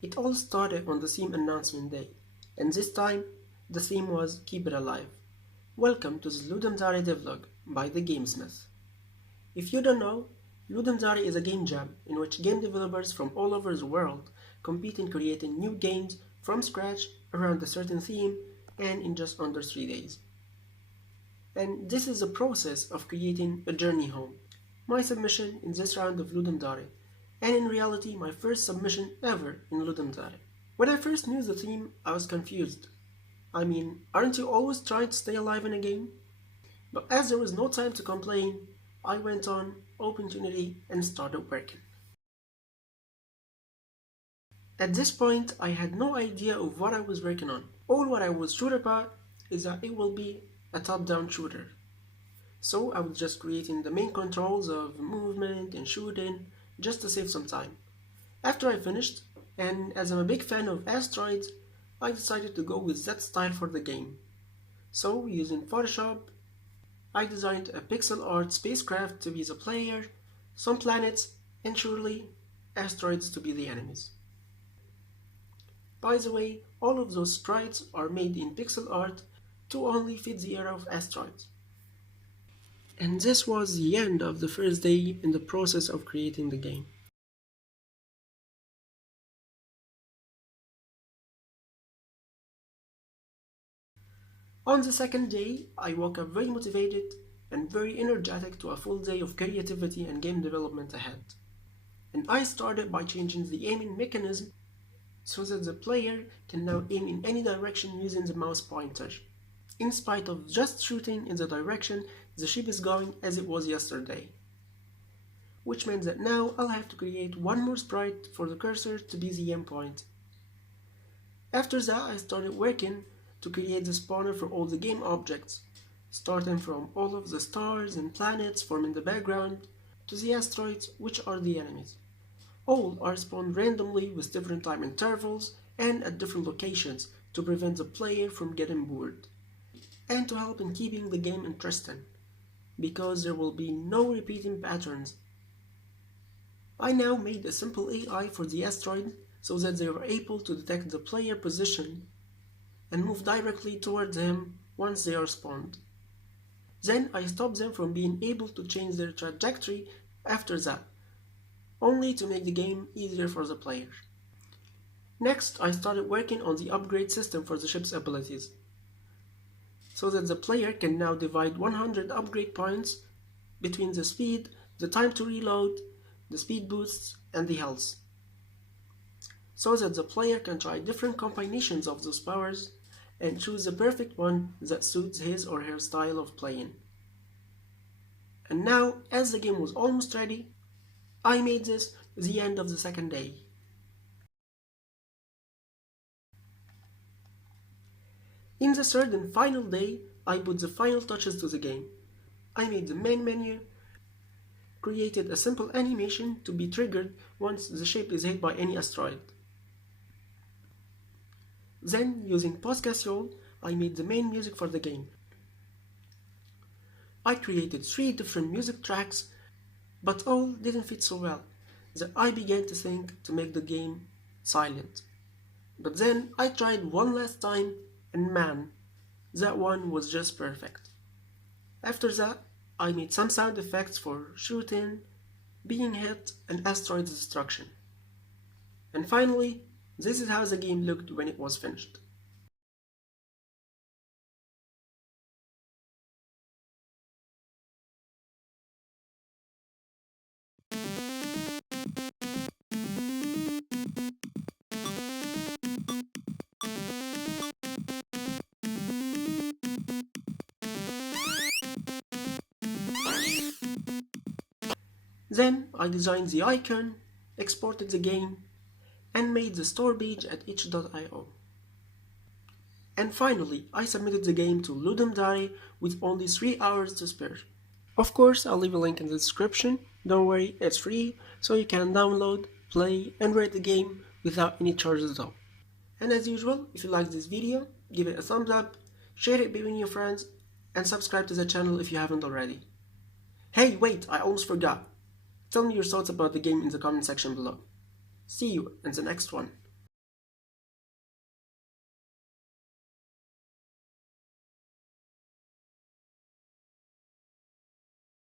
It all started on the theme announcement day, and this time the theme was Keep It Alive. Welcome to the LUDUMDARE devlog by the Gamesmith. If you don't know, LUDUMDARE is a game jam in which game developers from all over the world compete in creating new games from scratch around a certain theme and in just under 3 days. And this is the process of creating a journey home. My submission in this round of LUDUMDARE, and in reality my first submission ever in LUDUMDARE. When I first knew the theme, I was confused. I mean, aren't you always trying to stay alive in a game? But as there was no time to complain, I went on, opened Unity, and started working. At this point, I had no idea of what I was working on. All what I was sure about is that it will be a top-down shooter. So I was just creating the main controls of movement and shooting just to save some time. After I finished, and as I'm a big fan of asteroids, I decided to go with that style for the game. So using Photoshop, I designed a pixel art spacecraft to be the player, some planets, and surely asteroids to be the enemies. By the way, all of those sprites are made in pixel art to only fit the era of asteroids. And this was the end of the first day in the process of creating the game. On the second day, I woke up very motivated and very energetic to a full day of creativity and game development ahead. And I started by changing the aiming mechanism so that the player can now aim in any direction using the mouse pointer, in spite of just shooting in the direction the ship is going as it was yesterday. Which meant that now I'll have to create one more sprite for the cursor to be the aim point. After that, I started working to create the spawner for all the game objects, starting from all of the stars and planets forming the background to the asteroids, which are the enemies. All are spawned randomly with different time intervals and at different locations to prevent the player from getting bored, and to help in keeping the game interesting, because there will be no repeating patterns. I now made a simple AI for the asteroid so that they were able to detect the player position and move directly towards him once they are spawned. Then I stopped them from being able to change their trajectory after that, only to make the game easier for the player. Next, I started working on the upgrade system for the ship's abilities, so that the player can now divide 100 upgrade points between the speed, the time to reload, the speed boosts, and the health, so that the player can try different combinations of those powers and choose the perfect one that suits his or her style of playing. And now, as the game was almost ready, I made this the end of the second day. In the third and final day, I put the final touches to the game. I made the main menu, created a simple animation to be triggered once the ship is hit by any asteroid. Then, using Postcassion, I made the main music for the game. I created 3 different music tracks, but all didn't fit so well that I began to think to make the game silent. But then I tried one last time, and man, that one was just perfect. After that, I made some sound effects for shooting, being hit, and asteroid destruction. And finally, this is how the game looked when it was finished. Then I designed the icon, exported the game, and made the store page at itch.io. And finally, I submitted the game to LUDUMDARE with only 3 hours to spare. Of course, I'll leave a link in the description. Don't worry, it's free, so you can download, play, and rate the game without any charges at all. And as usual, if you liked this video, give it a thumbs up, share it between your friends, and subscribe to the channel if you haven't already. Hey, wait, I almost forgot. Tell me your thoughts about the game in the comment section below. See you in the next one.